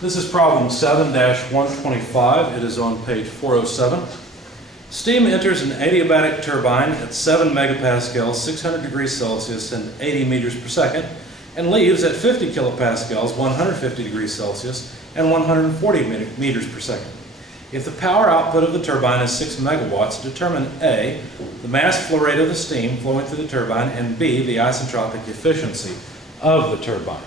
This is problem 7-125. It is on page 407. Steam enters an adiabatic turbine at 7 megapascals, 600 degrees Celsius, and 80 meters per second, and leaves at 50 kilopascals, 150 degrees Celsius, and 140 meters per second. If the power output of the turbine is 6 megawatts, determine A, the mass flow rate of the steam flowing through the turbine, and B, the isentropic efficiency of the turbine.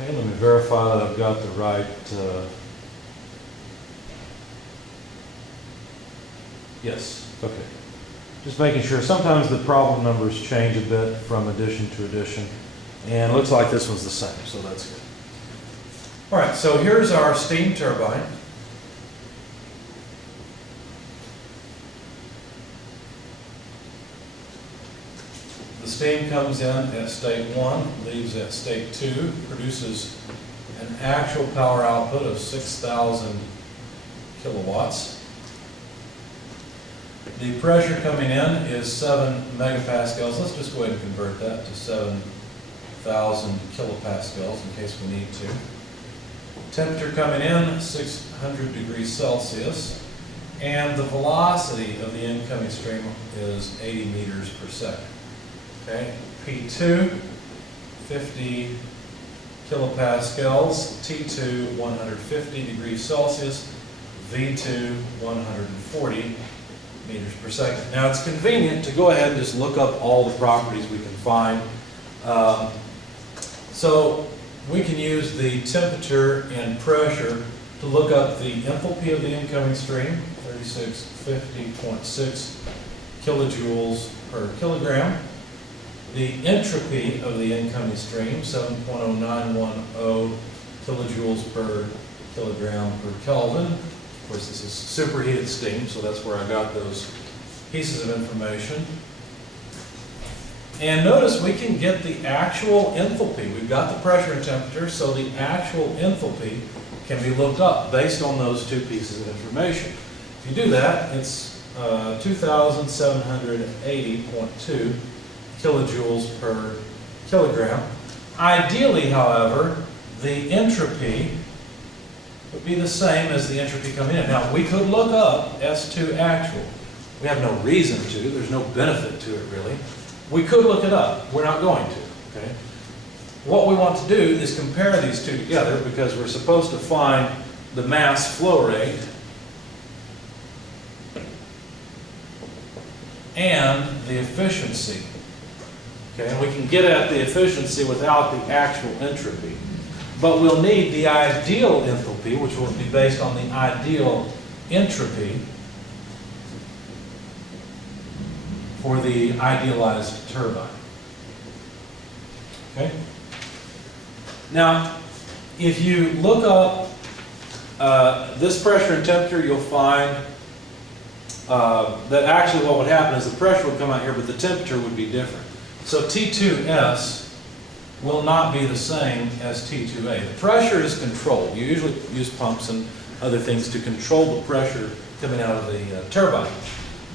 Okay, let me verify that I've got the right, yes, okay. Just making sure, sometimes the problem numbers change a bit from addition to addition, and it looks like this one's the same, so that's good. All right, so here's our steam turbine. The steam comes in at state 1, leaves at state 2, produces an actual power output of 6,000 kilowatts. The pressure coming in is 7 megapascals. Let's just go ahead and convert that to 7,000 kilopascals in case we need to. Temperature coming in, 600 degrees Celsius. And the velocity of the incoming stream is 80 meters per second. Okay, P2, 50 kilopascals, T2, 150 degrees Celsius, V2, 140 meters per second. Now it's convenient to go ahead and just look up all the properties we can find. So we can use the temperature and pressure to look up the enthalpy of the incoming stream, 3650.6 kilojoules per kilogram. The entropy of the incoming stream, 7.0910 kilojoules per kilogram per Kelvin. Of course, this is superheated steam, so that's where I got those pieces of information. And notice we can get the actual enthalpy. We've got the pressure and temperature, so the actual enthalpy can be looked up based on those two pieces of information. If you do that, it's 2,780.2 kilojoules per kilogram. Ideally, however, the entropy would be the same as the entropy coming in. Now, we could look up S2 actual. We have no reason to. There's no benefit to it, really. We could look it up. We're not going to. Okay? What we want to do is compare these two together because we're supposed to find the mass flow rate and the efficiency. Okay, and we can get at the efficiency without the actual entropy. But we'll need the ideal enthalpy, which will be based on the ideal entropy for the idealized turbine. Okay? Now, if you look up this pressure and temperature, you'll find that actually what would happen is the pressure would come out here, but the temperature would be different. So T2S will not be the same as T2A. The pressure is controlled. You usually use pumps and other things to control the pressure coming out of the turbine.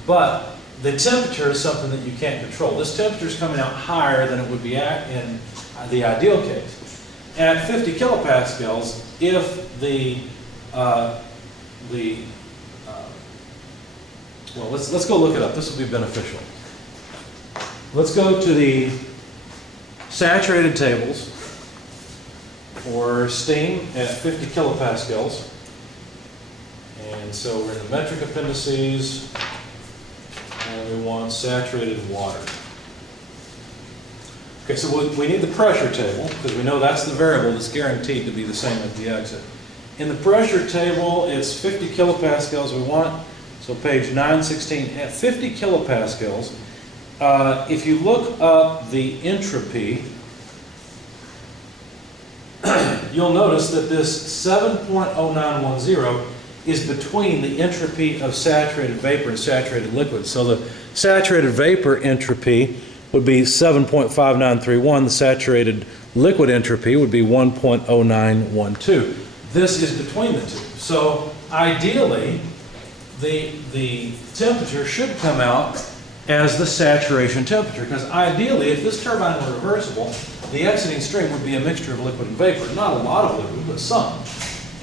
But the temperature is something that you can't control. This temperature is coming out higher than it would be at in the ideal case. At 50 kilopascals, if well, let's go look it up. This will be beneficial. Let's go to the saturated tables for steam at 50 kilopascals. And so we're in the metric appendices, and we want saturated water. Okay, so we need the pressure table, because we know that's the variable that's guaranteed to be the same at the exit. In the pressure table, it's 50 kilopascals we want. So page 916, at 50 kilopascals, if you look up the entropy, you'll notice that this 7.0910 is between the entropy of saturated vapor and saturated liquid. So the saturated vapor entropy would be 7.5931. The saturated liquid entropy would be 1.0912. This is between the two. So ideally, the temperature should come out as the saturation temperature. Because ideally, if this turbine were reversible, the exiting stream would be a mixture of liquid and vapor. Not a lot of liquid, but some.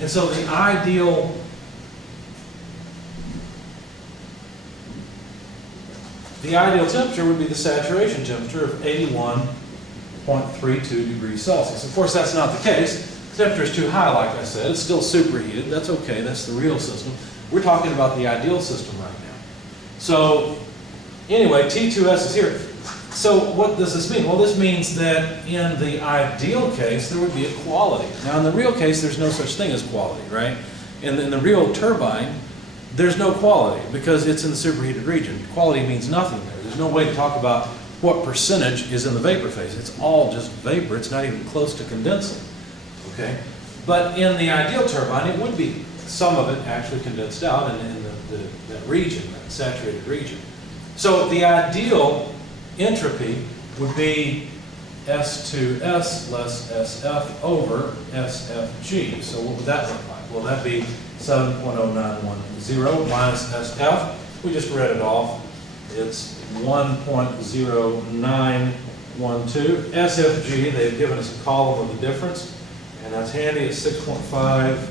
And so the ideal temperature would be the saturation temperature of 81.32 degrees Celsius. Of course, that's not the case. The temperature is too high, like I said. It's still superheated. That's okay. That's the real system. We're talking about the ideal system right now. So anyway, T2S is here. So what does this mean? Well, this means that in the ideal case, there would be equality. Now, in the real case, there's no such thing as quality, right? In the real turbine, there's no quality because it's in the superheated region. Quality means nothing there. There's no way to talk about what percentage is in the vapor phase. It's all just vapor. It's not even close to condensing, okay? But in the ideal turbine, it would be some of it actually condensed out in that region, that saturated region. So the ideal entropy would be S2S less SF over SFG. So what would that look like? Well, that'd be 7.0910 minus SF. We just read it off. It's 1.0912. SFG, they've given us a column of the difference, and that's handy. It's 6.5019.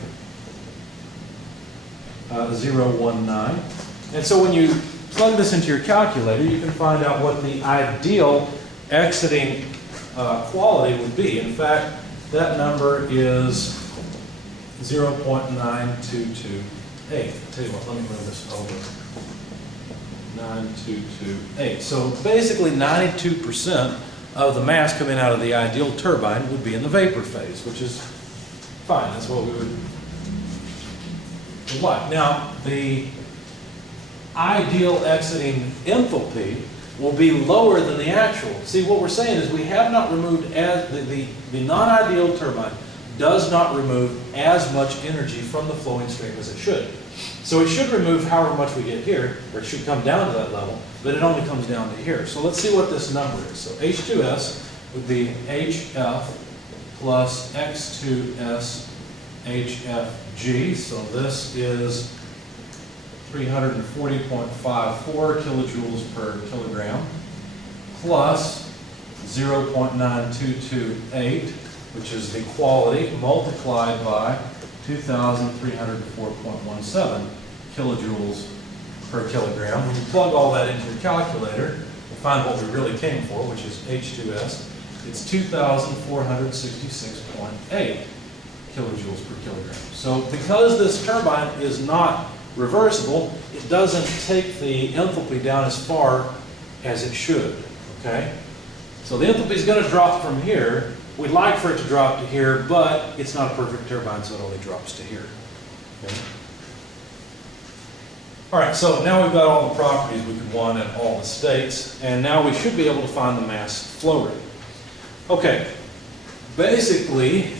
And so when you plug this into your calculator, you can find out what the ideal exiting quality would be. In fact, that number is 0.9228. Tell you what, let me move this over. 9228. So basically 92% of the mass coming out of the ideal turbine would be in the vapor phase, which is fine. That's what we would like. Now, the ideal exiting enthalpy will be lower than the actual. See, what we're saying is we have not removed, as the non-ideal turbine does not remove as much energy from the flowing stream as it should. So it should remove however much we get here, or it should come down to that level, but it only comes down to here. So let's see what this number is. So H2S would be HF plus X2S HFG. So this is 340.54 kilojoules per kilogram plus 0.9228, which is the quality, multiplied by 2,304.17 kilojoules per kilogram. When you plug all that into your calculator, you'll find what we really came for, which is H2S. It's 2,466.8 kilojoules per kilogram. So because this turbine is not reversible, it doesn't take the enthalpy down as far as it should, okay? So the enthalpy is going to drop from here. We'd like for it to drop to here, but it's not a perfect turbine, so it only drops to here. Okay? All right, so now we've got all the properties we could want at all the states, and now we should be able to find the mass flow rate. Okay, basically,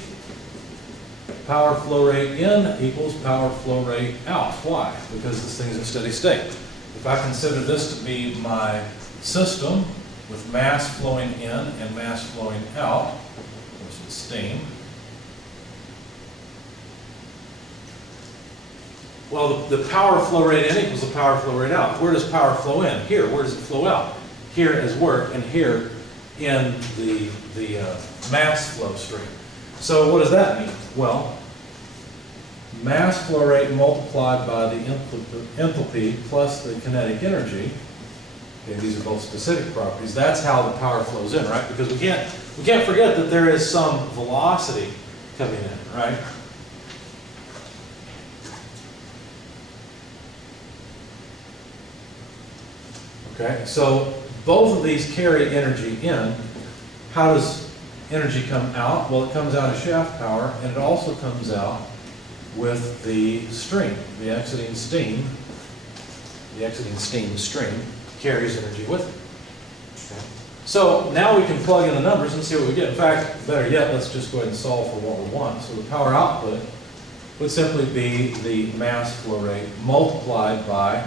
power flow rate in equals power flow rate out. Why? Because this thing is a steady state. If I consider this to be my system with mass flowing in and mass flowing out, which is steam, well, the power flow rate in equals the power flow rate out. Where does power flow in? Here. Where does it flow out? Here as work, and here in the mass flow stream. So what does that mean? Well, mass flow rate multiplied by the enthalpy plus the kinetic energy. Okay, these are both specific properties. That's how the power flows in, right? Because we can't forget that there is some velocity coming in, right? Okay, so both of these carry energy in. How does energy come out? Well, it comes out as shaft power, and it also comes out with the stream, the exiting steam. The exiting steam stream carries energy with it. Okay. So now we can plug in the numbers and see what we get. In fact, better yet, let's just go ahead and solve for what we want. So the power output would simply be the mass flow rate multiplied by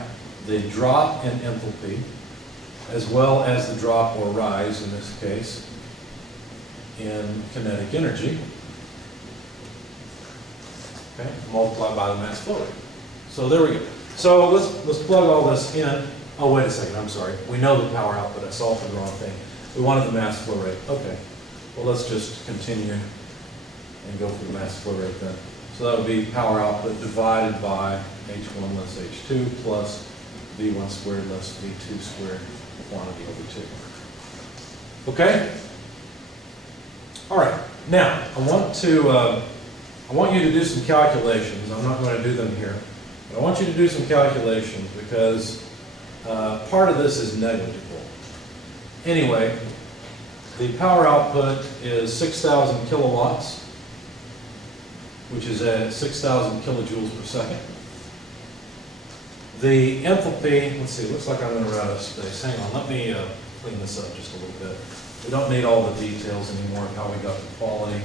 the drop in enthalpy, as well as the drop or rise, in this case, in kinetic energy, okay, multiplied by the mass flow rate. So there we go. So let's plug all this in. Oh, wait a second, I'm sorry. We know the power output, I solved for the wrong thing. We wanted the mass flow rate. Okay. Well, let's just continue and go for the mass flow rate then. So that would be power output divided by H1 less H2 plus V1 squared less V2 squared quantity over 2. Okay? All right. Now, I want you to do some calculations. I'm not going to do them here. But I want you to do some calculations because part of this is negligible. Anyway, the power output is 6,000 kilowatts, which is at 6,000 kilojoules per second. The enthalpy, let's see, looks like I'm going to run out of space. Hang on, let me clean this up just a little bit. We don't need all the details anymore of how we got the quality.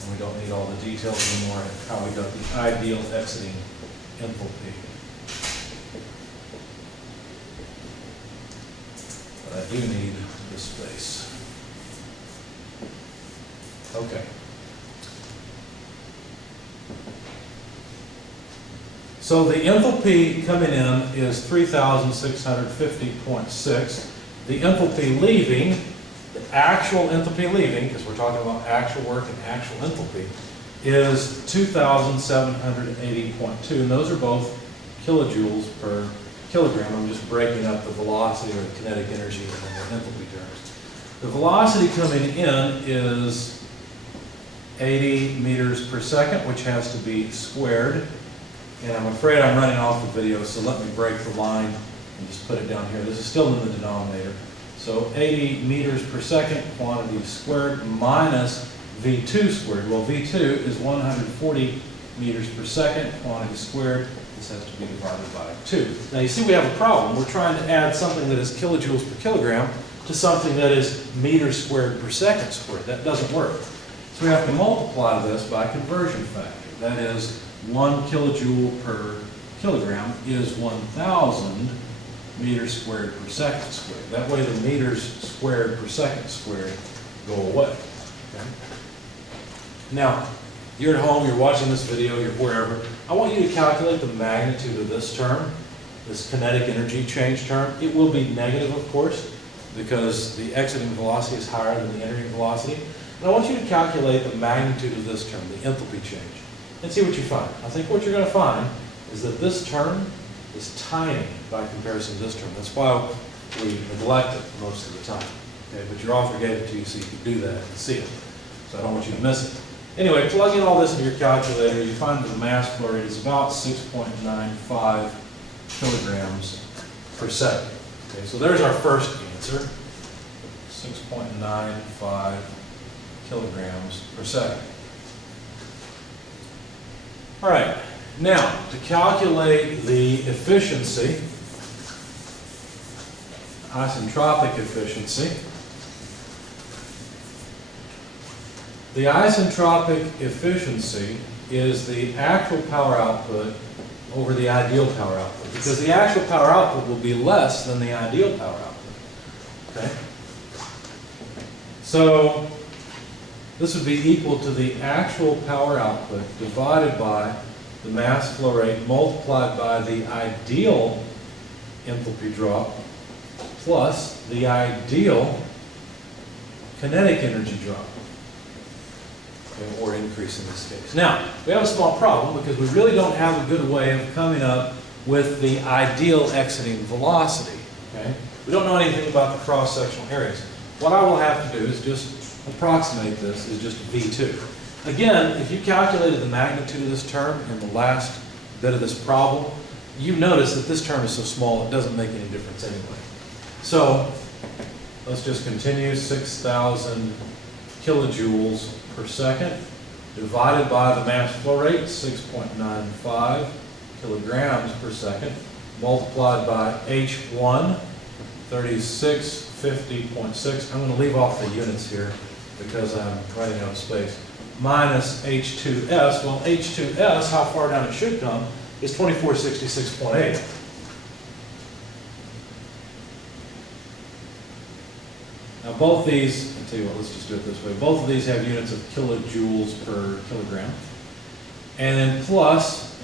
And we don't need all the details anymore of how we got the ideal exiting enthalpy. But I do need the space. Okay. So the enthalpy coming in is 3,650.6. The enthalpy leaving, the actual enthalpy leaving, because we're talking about actual work and actual enthalpy, is 2,780.2. And those are both kilojoules per kilogram. I'm just breaking up the velocity or the kinetic energy in the enthalpy terms. The velocity coming in is 80 meters per second, which has to be squared. And I'm afraid I'm running off the video, so let me break the line and just put it down here. This is still in the denominator. So 80 meters per second, quantity squared, minus V2 squared. Well, V2 is 140 meters per second, quantity squared. This has to be divided by 2. Now you see we have a problem. We're trying to add something that is kilojoules per kilogram to something that is meters squared per second squared. That doesn't work. So we have to multiply this by conversion factor. That is, 1 kilojoule per kilogram is 1,000 meters squared per second squared. That way the meters squared per second squared go away. Okay? Now, you're at home, you're watching this video, you're wherever. I want you to calculate the magnitude of this term, this kinetic energy change term. It will be negative, of course, because the exiting velocity is higher than the entering velocity. And I want you to calculate the magnitude of this term, the enthalpy change, and see what you find. I think what you're going to find is that this term is tiny by comparison to this term. That's why we neglect it most of the time. Okay, but your author gave it to you so you could do that and see it. So I don't want you to miss it. Anyway, plug in all this into your calculator. You find that the mass flow rate is about 6.95 kilograms per second. Okay, so there's our first answer, 6.95 kilograms per second. All right, now to calculate the efficiency, isentropic efficiency, the isentropic efficiency is the actual power output over the ideal power output, because the actual power output will be less than the ideal power output. Okay? So this would be equal to the actual power output divided by the mass flow rate multiplied by the ideal enthalpy drop plus the ideal kinetic energy drop, okay, or increase in this case. Now, we have a small problem because we really don't have a good way of coming up with the ideal exiting velocity. Okay? We don't know anything about the cross-sectional areas. What I will have to do is just approximate this is just V2. Again, if you calculated the magnitude of this term in the last bit of this problem, you notice that this term is so small it doesn't make any difference anyway. So let's just continue. 6,000 kilojoules per second divided by the mass flow rate, 6.95 kilograms per second, multiplied by H1, 3650.6. I'm going to leave off the units here because I'm running out of space. Minus H2S. Well, H2S, how far down it should come, is 2466.8. Now both these, I'll tell you what, let's just do it this way. Both of these have units of kilojoules per kilogram. And then plus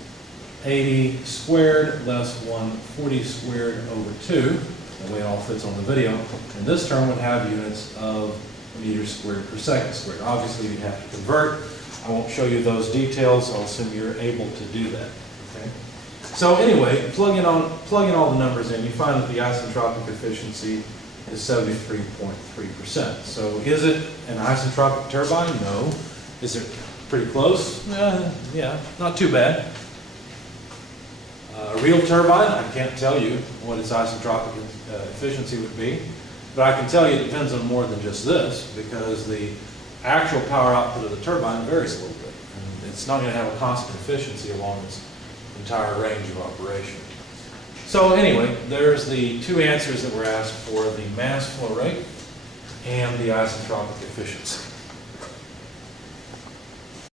80 squared less 140 squared over 2. That way it all fits on the video. And this term would have units of meters squared per second squared. Obviously, you have to convert. I won't show you those details. I'll assume you're able to do that. Okay? So anyway, plug in all the numbers in, you find that the isentropic efficiency is 73.3%. So is it an isentropic turbine? No. Is it pretty close? Yeah, not too bad. A real turbine, I can't tell you what its isentropic efficiency would be, but I can tell you it depends on more than just this, because the actual power output of the turbine varies a little bit. And it's not going to have a constant efficiency along its entire range of operation. So anyway, there's the two answers that were asked for the mass flow rate and the isentropic efficiency.